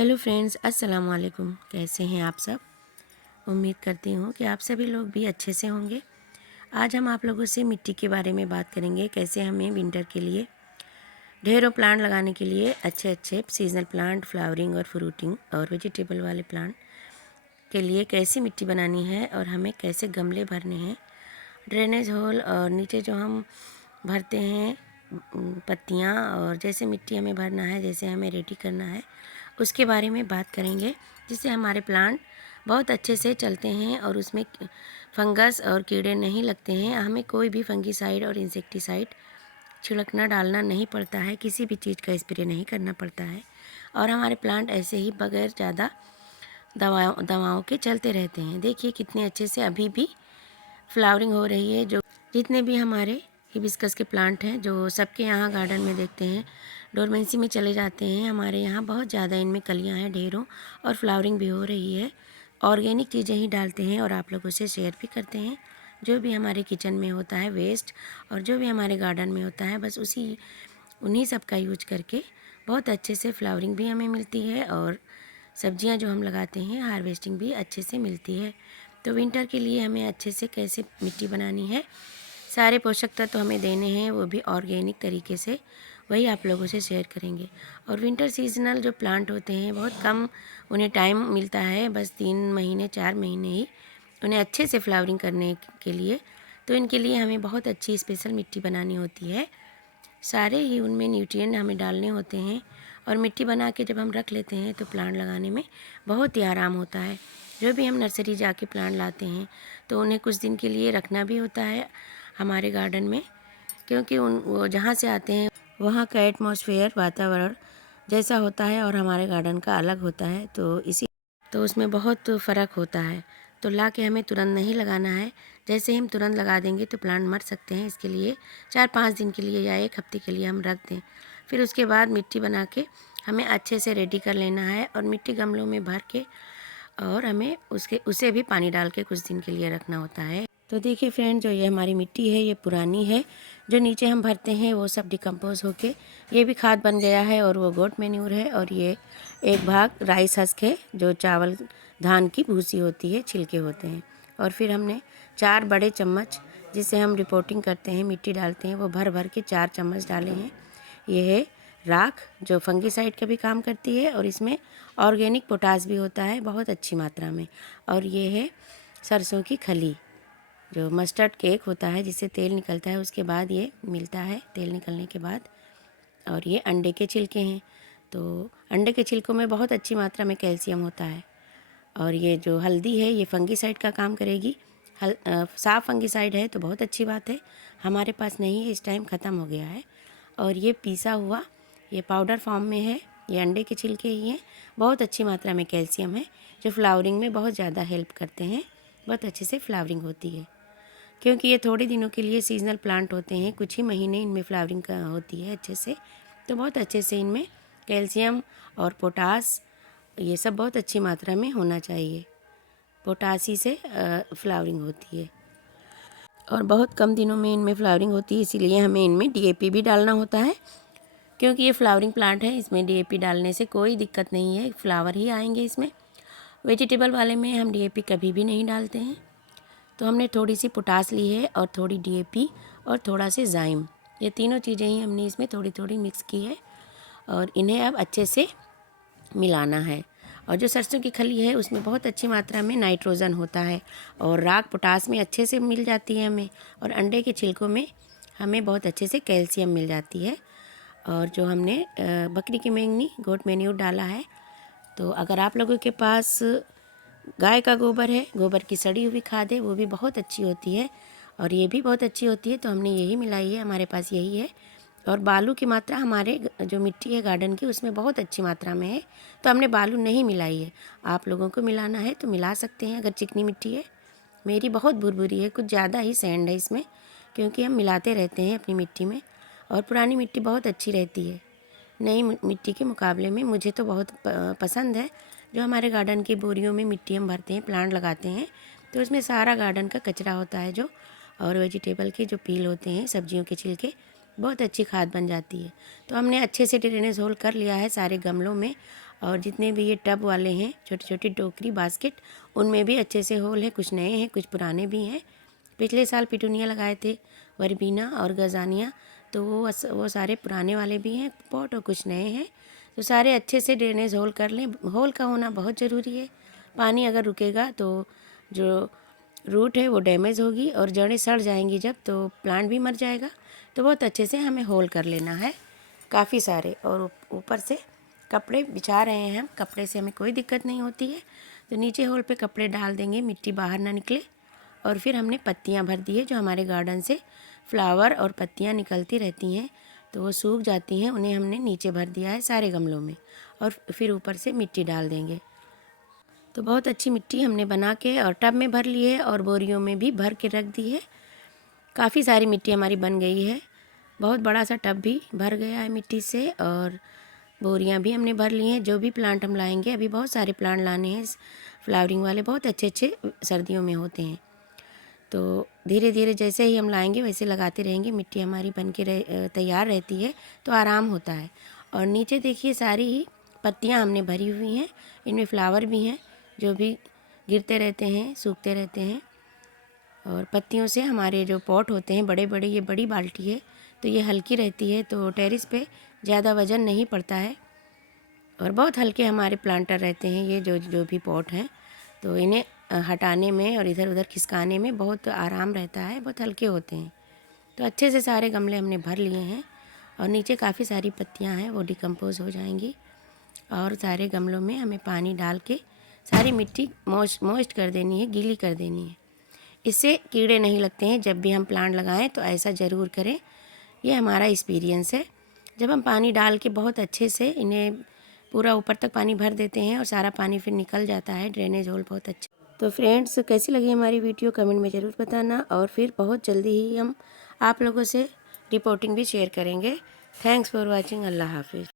Hello friends, अस्सलाम वालेकुम। कैसे हैं आप सब? उम्मीद करती हूँ कि आप सभी लोग भी अच्छे से होंगे। आज हम आप लोगों से मिट्टी के बारे में बात करेंगे, कैसे हमें विंटर के लिए ढेरों प्लांट लगाने के लिए अच्छे अच्छे सीजनल प्लांट, फ्लावरिंग और फ्रूटिंग और वेजिटेबल वाले प्लांट के लिए कैसी मिट्टी बनानी है और हमें कैसे गमले भरने हैं, ड्रेनेज होल और नीचे जो हम भरते हैं पत्तियाँ, और जैसे मिट्टी हमें भरना है, जैसे हमें रेडी करना है, उसके बारे में बात करेंगे, जिससे हमारे प्लांट बहुत अच्छे से चलते हैं और उसमें फंगस और कीड़े नहीं लगते हैं। हमें कोई भी फंगीसाइड और इंसेक्टिसाइड छिड़कना डालना नहीं पड़ता है, किसी भी चीज़ का स्प्रे नहीं करना पड़ता है और हमारे प्लांट ऐसे ही बगैर ज़्यादा दवाओं के चलते रहते हैं। देखिए कितने अच्छे से अभी भी फ्लावरिंग हो रही है। जो जितने भी हमारे हिबिस्कस के प्लांट हैं, जो सबके यहाँ गार्डन में देखते हैं डोरमेंसी में चले जाते हैं, हमारे यहाँ बहुत ज़्यादा इनमें कलियाँ हैं ढेरों और फ्लावरिंग भी हो रही है। ऑर्गेनिक चीज़ें ही डालते हैं और आप लोगों से शेयर भी करते हैं। जो भी हमारे किचन में होता है वेस्ट और जो भी हमारे गार्डन में होता है, बस उन्हीं सब का यूज करके बहुत अच्छे से फ्लावरिंग भी हमें मिलती है और सब्जियां जो हम लगाते हैं हार्वेस्टिंग भी अच्छे से मिलती है। तो विंटर के लिए हमें अच्छे से कैसे मिट्टी बनानी है, सारे पोषक तत्व हमें देने हैं, वो भी ऑर्गेनिक तरीके से, वही आप लोगों से शेयर करेंगे। और विंटर सीजनल जो प्लांट होते हैं बहुत कम उन्हें टाइम मिलता है, बस 3 महीने 4 महीने ही उन्हें अच्छे से फ्लावरिंग करने के लिए। तो इनके लिए हमें बहुत अच्छी स्पेशल मिट्टी बनानी होती है, सारे ही उनमें न्यूट्रिएंट हमें डालने होते हैं और मिट्टी बना के जब हम रख लेते हैं तो प्लांट लगाने में बहुत ही आराम होता है। जो भी हम नर्सरी जाके प्लांट लाते हैं तो उन्हें कुछ दिन के लिए रखना भी होता है हमारे गार्डन में, क्योंकि वो जहाँ से आते हैं वहाँ का एटमॉस्फेयर, वातावरण जैसा होता है और हमारे गार्डन का अलग होता है, तो उसमें बहुत फ़र्क होता है। तो ला के हमें तुरंत नहीं लगाना है, जैसे ही हम तुरंत लगा देंगे तो प्लांट मर सकते हैं। इसके लिए 4-5 दिन के लिए या 1 हफ्ते के लिए हम रख दें। फिर उसके बाद मिट्टी बना के हमें अच्छे से रेडी कर लेना है और मिट्टी गमलों में भर के और हमें उसे भी पानी डाल के कुछ दिन के लिए रखना होता है। तो देखिए फ्रेंड, जो ये हमारी मिट्टी है ये पुरानी है, जो नीचे हम भरते हैं वो सब डिकम्पोज होके ये भी खाद बन गया है और वो गोट मैन्यूर है। और ये एक भाग राइस हस्क है, जो चावल धान की भूसी होती है, छिलके होते हैं। और फिर हमने 4 बड़े चम्मच, जिसे हम रिपोर्टिंग करते हैं, मिट्टी डालते हैं, वो भर भर के 4 चम्मच डाले हैं। ये है राख, जो फंगीसाइड का भी काम करती है और इसमें ऑर्गेनिक पोटास भी होता है बहुत अच्छी मात्रा में। और ये है सरसों की खली, जो मस्टर्ड केक होता है जिससे तेल निकलता है, उसके बाद ये मिलता है तेल निकलने के बाद। और ये अंडे के छिलके हैं, तो अंडे के छिलकों में बहुत अच्छी मात्रा में कैल्शियम होता है। और ये जो हल्दी है ये फंगीसाइड का काम करेगी। साफ फंगीसाइड है तो बहुत अच्छी बात है, हमारे पास नहीं है, इस टाइम ख़त्म हो गया है। और ये पीसा हुआ, ये पाउडर फॉर्म में है, ये अंडे के छिलके ही हैं। बहुत अच्छी मात्रा में कैल्शियम है, जो फ्लावरिंग में बहुत ज़्यादा हेल्प करते हैं, बहुत अच्छे से फ्लावरिंग होती है। क्योंकि ये थोड़े दिनों के लिए सीजनल प्लांट होते हैं, कुछ ही महीने इनमें फ्लावरिंग का होती है अच्छे से, तो बहुत अच्छे से इनमें कैल्शियम और पोटास ये सब बहुत अच्छी मात्रा में होना चाहिए। पोटासी से फ्लावरिंग होती है और बहुत कम दिनों में इनमें फ्लावरिंग होती है, इसीलिए हमें इनमें डीएपी भी डालना होता है। क्योंकि ये फ्लावरिंग प्लांट है, इसमें डीएपी डालने से कोई दिक्कत नहीं है, फ्लावर ही आएंगे इसमें। वेजिटेबल वाले में हम डीएपी कभी भी नहीं डालते हैं। तो हमने थोड़ी सी पोटास ली है और थोड़ी डीएपी और थोड़ा से जाइम, ये तीनों चीज़ें ही हमने इसमें थोड़ी थोड़ी मिक्स की है और इन्हें अब अच्छे से मिलाना है। और जो सरसों की खली है उसमें बहुत अच्छी मात्रा में नाइट्रोजन होता है और राख पोटास में अच्छे से मिल जाती है हमें, और अंडे के छिलकों में हमें बहुत अच्छे से कैल्शियम मिल जाती है। और जो हमने बकरी की मेंगनी गोट मैन्यूर डाला है, तो अगर आप लोगों के पास गाय का गोबर है, गोबर की सड़ी हुई खाद है, वो भी बहुत अच्छी होती है और ये भी बहुत अच्छी होती है, तो हमने यही मिलाई है, हमारे पास यही है। और बालू की मात्रा हमारे जो मिट्टी है गार्डन की उसमें बहुत अच्छी मात्रा में है, तो हमने बालू नहीं मिलाई है। आप लोगों को मिलाना है तो मिला सकते हैं अगर चिकनी मिट्टी है। मेरी बहुत भुरभुरी है, कुछ ज़्यादा ही सैंड है इसमें, क्योंकि हम मिलाते रहते हैं अपनी मिट्टी में। और पुरानी मिट्टी बहुत अच्छी रहती है नई मिट्टी के मुकाबले में, मुझे तो बहुत पसंद है। जो हमारे गार्डन की बोरियों में मिट्टी हम भरते हैं, प्लांट लगाते हैं, तो उसमें सारा गार्डन का कचरा होता है जो, और वेजिटेबल के जो पील होते हैं, सब्जियों के छिलके, बहुत अच्छी खाद बन जाती है। तो हमने अच्छे से ड्रेनेज होल कर लिया है सारे गमलों में और जितने भी ये टब वाले हैं, छोटी छोटी टोकरी बास्केट, उनमें भी अच्छे से होल है। कुछ नए हैं, कुछ पुराने भी हैं। पिछले साल पिटूनिया लगाए थे, वर्बीना और गजानिया, तो वो सारे पुराने वाले भी हैं पॉट और कुछ नए हैं। तो सारे अच्छे से ड्रेनेज होल कर लें। होल का होना बहुत ज़रूरी है। पानी अगर रुकेगा तो जो रूट है वो डैमेज होगी और जड़ें सड़ जाएंगी जब, तो प्लांट भी मर जाएगा। तो बहुत अच्छे से हमें होल कर लेना है काफ़ी सारे। और ऊपर से कपड़े बिछा रहे हैं हम, कपड़े से हमें कोई दिक्कत नहीं होती है। तो नीचे होल पे कपड़े डाल देंगे, मिट्टी बाहर ना निकले। और फिर हमने पत्तियां भर दी है, जो हमारे गार्डन से फ्लावर और पत्तियां निकलती रहती हैं, तो वो सूख जाती हैं, उन्हें हमने नीचे भर दिया है सारे गमलों में। और फिर ऊपर से मिट्टी डाल देंगे। तो बहुत अच्छी मिट्टी हमने बना के और टब में भर ली है और बोरियों में भी भर के रख दी है। काफ़ी सारी मिट्टी हमारी बन गई है। बहुत बड़ा सा टब भी भर गया है मिट्टी से और बोरियां भी हमने भर ली हैं। जो भी प्लांट हम लाएंगे, अभी बहुत सारे प्लांट लाने हैं फ्लावरिंग वाले, बहुत अच्छे अच्छे सर्दियों में होते हैं। तो धीरे धीरे जैसे ही हम लाएंगे वैसे लगाते रहेंगे। मिट्टी हमारी बन के तैयार रहती है तो आराम होता है। और नीचे देखिए सारी ही पत्तियां हमने भरी हुई हैं। इनमें फ्लावर भी हैं जो भी गिरते रहते हैं, सूखते रहते हैं। और पत्तियों से हमारे जो पॉट होते हैं बड़े बड़े, ये बड़ी बाल्टी है तो ये हल्की रहती है, तो टेरेस पे ज़्यादा वज़न नहीं पड़ता है। और बहुत हल्के हमारे प्लांटर रहते हैं ये जो भी पॉट हैं, तो इन्हें हटाने में और इधर उधर खिसकाने में बहुत आराम रहता है, बहुत हल्के होते हैं। तो अच्छे से सारे गमले हमने भर लिए हैं। और नीचे काफ़ी सारी पत्तियां हैं, वो डिकम्पोज हो जाएंगी। और सारे गमलों में हमें पानी डाल के सारी मिट्टी मॉइस्ट कर देनी है, गीली कर देनी है। इससे कीड़े नहीं लगते हैं। जब भी हम प्लांट लगाएं तो ऐसा ज़रूर करें, ये हमारा एक्सपीरियंस है। जब हम पानी डाल के बहुत अच्छे से इन्हें पूरा ऊपर तक पानी भर देते हैं और सारा पानी फिर निकल जाता है, ड्रेनेज होल बहुत अच्छा। तो फ्रेंड्स, कैसी लगी हमारी वीडियो कमेंट में ज़रूर बताना। और फिर बहुत जल्दी ही हम आप लोगों से रिपोर्टिंग भी शेयर करेंगे। Thanks for watching. अल्लाह हाफिज़।